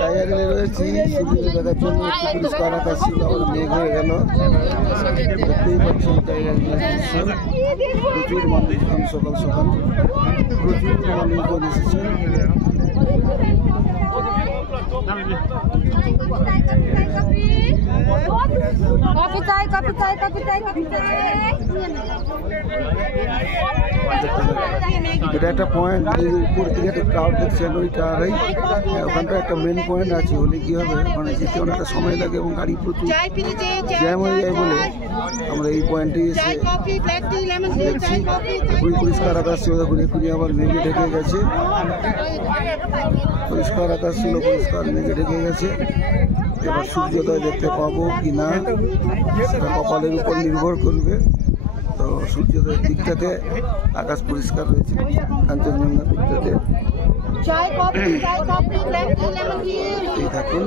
টাইগারে রয়েছি সূর্য দেখার জন্য। পরিষ্কার আকাশ ছিল, আবার মেঘ হয়ে গেল। দেখতেই পাচ্ছেন টাইগার প্রচুর মানুষজন, সকাল সকাল প্রচুর মানুষজন এসেছেন। এটা একটা পয়েন্ট, উপর থেকে একটা টাওয়ার দেখছেন, ওই টাওয়ারেই ওখানটা একটা মেন পয়েন্ট আছে। হলে কি হবে, ওখানে যেতে অনেকটা সময় লাগে এবং গাড়ি প্রচুর জ্যাম হয়ে যায় বলে আমরা এই পয়েন্টে এসে দেখছি। খুবই পরিষ্কার আকাশ ছিল, দেখুন এখনই আবার মেঘে ঢেকে গেছে। পরিষ্কার আকাশ ছিল, পরিষ্কার মেঘে ঢেকে গেছে। এবার সূর্যোদয় দেখতে পাবো কি না সেটা কপালের উপর নির্ভর করবে। তো সূর্যোদয়ের দিকটাতে আকাশ পরিষ্কার রয়েছে, কাঞ্চনজঙ্ঘার দিকটাতে। এই থাকুন।